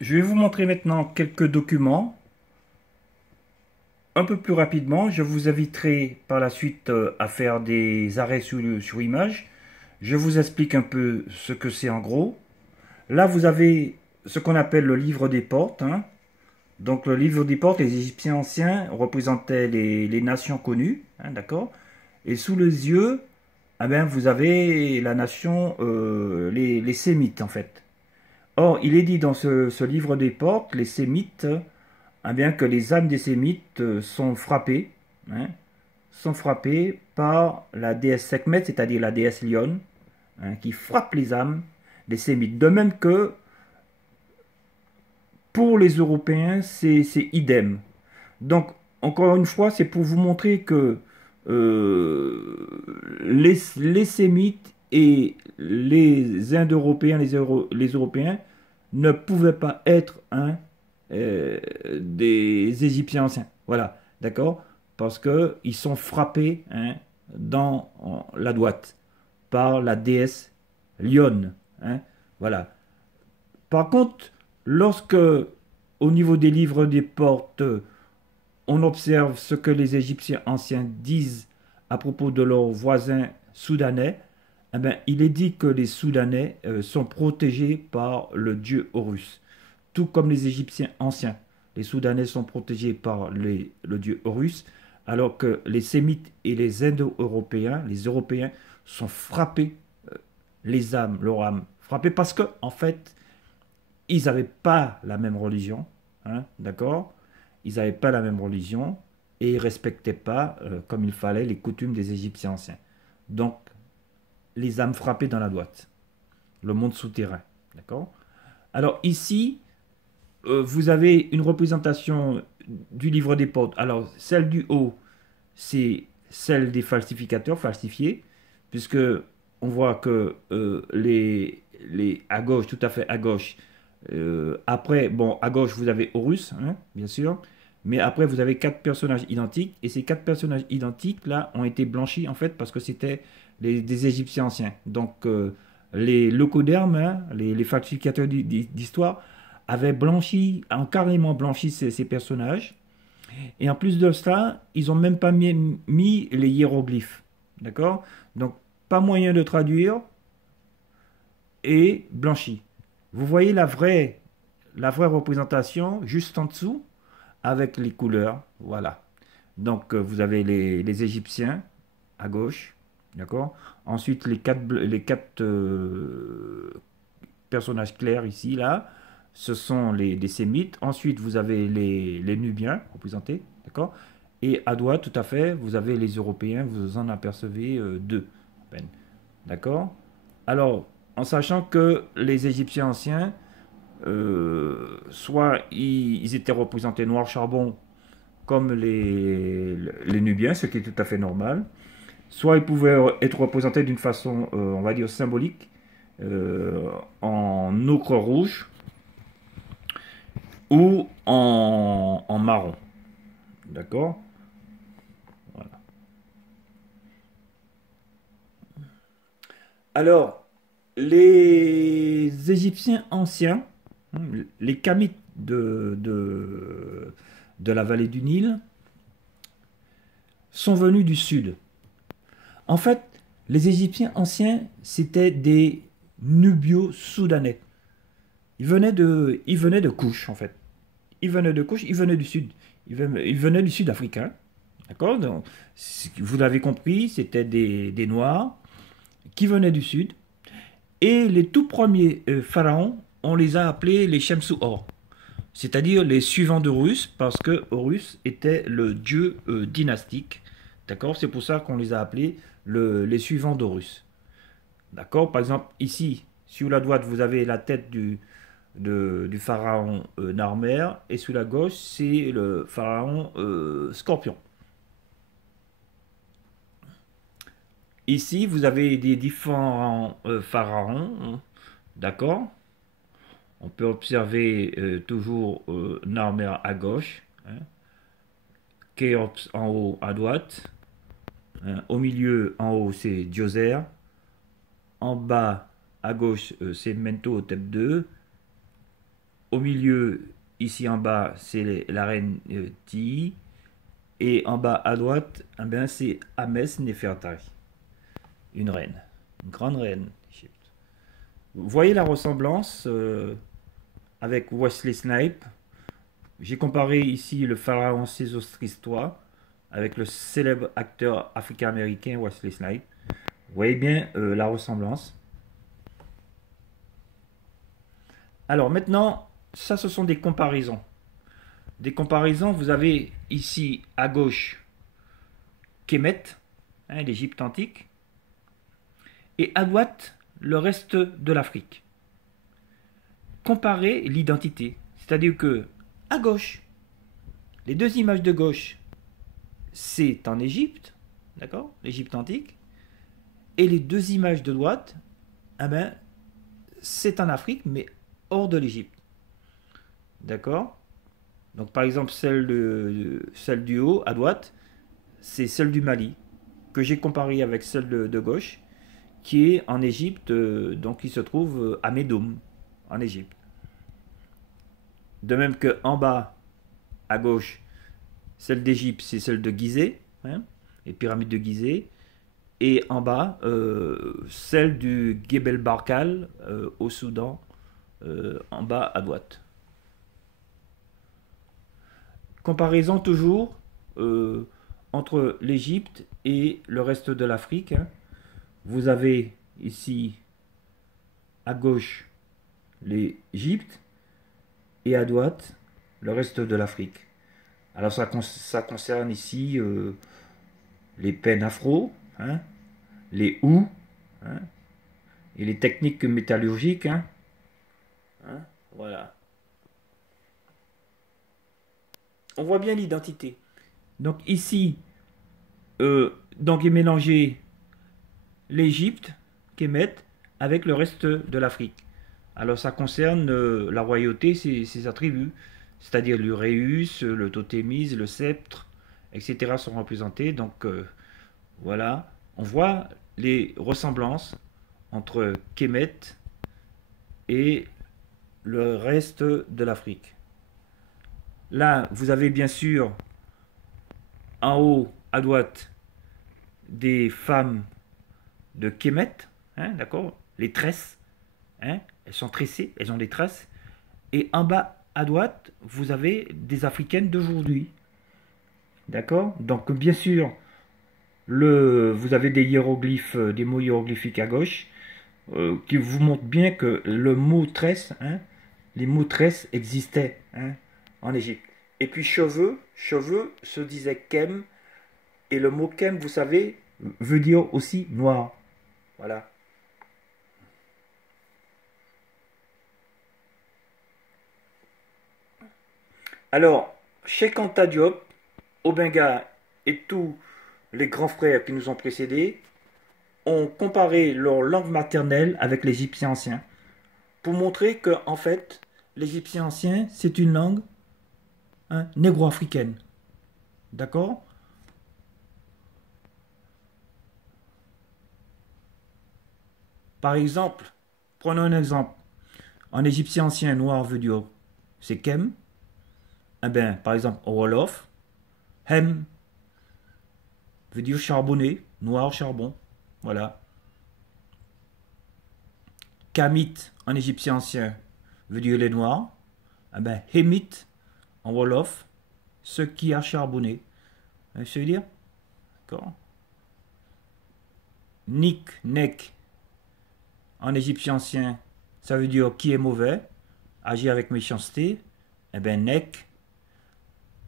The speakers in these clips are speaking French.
Je vais vous montrer maintenant quelques documents un peu plus rapidement. Je vous inviterai par la suite à faire des arrêts sur image. Je vous explique un peu ce que c'est en gros. Là, vous avez ce qu'on appelle le livre des portes, hein. Donc, le livre des portes, les Égyptiens anciens représentaient les nations connues, hein, d'accord? Et sous les yeux, eh ben, vous avez la nation, les Sémites, en fait. Or, il est dit dans ce livre des portes, les Sémites, bien que les âmes des Sémites sont frappées, hein, sont frappées par la déesse Sekhmet, c'est-à-dire la déesse Lyon, hein, qui frappe les âmes des Sémites. De même que pour les Européens, c'est idem. Donc, encore une fois, c'est pour vous montrer que les Sémites et les Indo-Européens, les Européens, ne pouvaient pas être des Égyptiens anciens. Voilà, d'accord? Parce qu'ils sont frappés, hein, dans la droite par la déesse Lyon, hein, voilà. Par contre, lorsque, au niveau des livres des portes, on observe ce que les Égyptiens anciens disent à propos de leurs voisins soudanais, eh bien, il est dit que les Soudanais sont protégés par le dieu Horus, tout comme les Égyptiens anciens. Les Soudanais sont protégés par le dieu Horus, alors que les Sémites et les Indo-Européens, les Européens, sont frappés, les âmes, leur âme, frappés parce que, en fait, ils n'avaient pas la même religion, hein, d'accord? Ils n'avaient pas la même religion et ils ne respectaient pas, comme il fallait, les coutumes des Égyptiens anciens. Donc, les âmes frappées dans la droite, le monde souterrain, d'accord? Alors ici, vous avez une représentation du livre des portes. Alors, celle du haut, c'est celle des falsificateurs, falsifiés, puisque on voit que à gauche, tout à fait à gauche, après, bon, à gauche, vous avez Horus, hein, bien sûr, mais après, vous avez quatre personnages identiques, et ces quatre personnages identiques, là, ont été blanchis, en fait, parce que c'était des Égyptiens anciens. Donc, les locodermes, hein, les falsificateurs d'histoire, avaient blanchi, ont carrément blanchi ces personnages, et en plus de cela, ils n'ont même pas mis les hiéroglyphes. D'accord? Donc, pas moyen de traduire et blanchi. Vous voyez la vraie représentation juste en dessous avec les couleurs. Voilà. Donc, vous avez les Égyptiens à gauche. D'accord? Ensuite, les quatre personnages clairs ici, là, ce sont les Sémites. Ensuite, vous avez les Nubiens représentés. D'accord? Et à droite, tout à fait, vous avez les Européens. Vous en apercevez deux. À peine. D'accord? Alors, en sachant que les Égyptiens anciens, soit ils étaient représentés noir charbon comme les Nubiens, ce qui est tout à fait normal, soit ils pouvaient être représentés d'une façon, on va dire, symbolique, en ocre rouge ou en marron. D'accord? Voilà. Alors, les Égyptiens anciens, hein, les Kamites de la vallée du Nil, sont venus du sud. En fait, les Égyptiens anciens, c'était des Nubio-Soudanais. Ils venaient de Couche, en fait. Ils venaient de Couche, ils venaient du sud. Ils venaient du sud africain. D'accord? Donc, vous l'avez compris, c'était des Noirs qui venaient du sud. Et les tout premiers pharaons, on les a appelés les Shemsu-Hor, c'est-à-dire les suivants d'Horus, parce que Horus était le dieu dynastique. D'accord? C'est pour ça qu'on les a appelés les suivants d'Horus. D'accord? Par exemple, ici, sur la droite, vous avez la tête du pharaon Narmer, et sur la gauche, c'est le pharaon Scorpion. Ici, vous avez des différents pharaons, hein, d'accord? On peut observer toujours Narmer à gauche, hein, Khéops en haut à droite, hein, au milieu en haut c'est Djoser, en bas à gauche c'est Mentuhotep II, au milieu, ici en bas, c'est la reine Ti. Et en bas à droite, eh bien, c'est Ahmes Nefertari. Une reine. Une grande reine d'Égypte. Vous voyez la ressemblance avec Wesley Snipes. J'ai comparé ici le pharaon Sésostris III avec le célèbre acteur africain-américain Wesley Snipes. Vous voyez bien la ressemblance. Alors maintenant, ça ce sont des comparaisons. Des comparaisons, vous avez ici à gauche Kémet, hein, l'Égypte antique, et à droite le reste de l'Afrique. Comparez l'identité, c'est-à-dire que à gauche, les deux images de gauche, c'est en Égypte, d'accord, l'Égypte antique, et les deux images de droite, eh ben, c'est en Afrique, mais hors de l'Égypte, d'accord. Donc par exemple celle du haut à droite, c'est celle du Mali que j'ai comparée avec celle de gauche, qui est en Égypte, donc qui se trouve à Médoum, en Égypte. De même que en bas à gauche, celle d'Égypte, c'est celle de Gizeh, hein, les pyramides de Gizeh. Et en bas, celle du Gebel Barkal au Soudan, en bas à droite. Comparaison toujours entre l'Égypte et le reste de l'Afrique. Hein. Vous avez ici à gauche l'Égypte et à droite le reste de l'Afrique. Alors ça concerne ici les peines afro, hein, les houes, hein, et les techniques métallurgiques. Hein. Hein, voilà. On voit bien l'identité. Donc ici, donc est mélangé l'Égypte, Kémet, avec le reste de l'Afrique. Alors ça concerne la royauté, ses attributs, c'est-à-dire l'uréus, le totémis, le sceptre, etc. sont représentés. Donc voilà, on voit les ressemblances entre Kémet et le reste de l'Afrique. Là, vous avez bien sûr en haut à droite des femmes de Kémet, hein, d'accord, les tresses, hein, elles sont tressées, elles ont des tresses. Et en bas à droite, vous avez des africaines d'aujourd'hui, d'accord. Donc bien sûr, vous avez des hiéroglyphes, des mots hiéroglyphiques à gauche, qui vous montrent bien que le mot tresse, hein, les mots tresse existaient, hein, en Égypte. Et puis cheveux se disait kem, et le mot kem, vous savez, veut dire aussi noir. Voilà. Alors, Cheikh Anta Diop, Obenga et tous les grands frères qui nous ont précédés ont comparé leur langue maternelle avec l'égyptien ancien pour montrer que, en fait, l'égyptien ancien, c'est une langue, hein, négro-africaine. D'accord. Par exemple, prenons un exemple. En égyptien ancien, noir veut dire c'est kem. Eh bien, par exemple, au Wolof, hem veut dire charbonné, noir, charbon. Voilà. Kamit en égyptien ancien veut dire les noirs. Eh bien, hemit en Wolof, ce qui a charbonné. Vous voyez ce que je veux dire? D'accord. Nik, nek en égyptien ancien, ça veut dire qui est mauvais, agir avec méchanceté. Eh bien, nek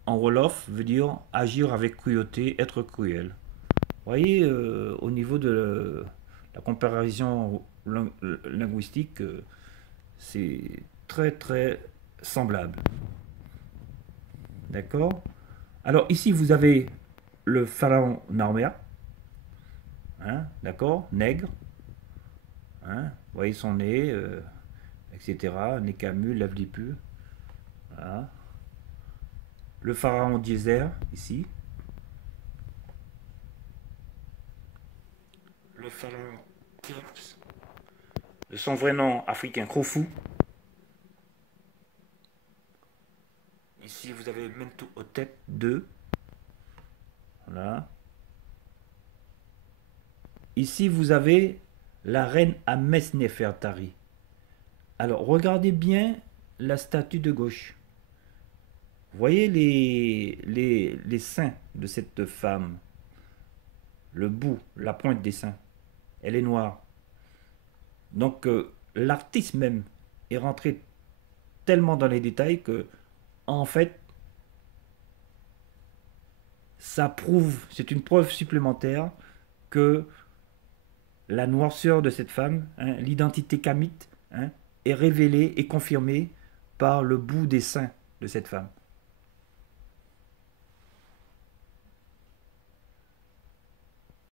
en Wolof veut dire agir avec cruauté, être cruel. Vous voyez, au niveau de la comparaison linguistique, c'est très très semblable. D'accord. Alors ici, vous avez le pharaon Narmer, hein, d'accord, nègre, hein, vous voyez son nez, etc., nez camus, lèvres lipus, voilà. Le pharaon Djéser, ici, le pharaon Khéops, de son vrai nom africain Khufu, Ici, vous avez Mentuhotep II. Voilà. Ici, vous avez la reine Amesnefertari. Alors, regardez bien la statue de gauche. Vous voyez les seins de cette femme. Le bout, la pointe des seins. Elle est noire. Donc, l'artiste même est rentré tellement dans les détails que, en fait, ça prouve, c'est une preuve supplémentaire que la noirceur de cette femme, hein, l'identité kamite, hein, est révélée et confirmée par le bout des seins de cette femme.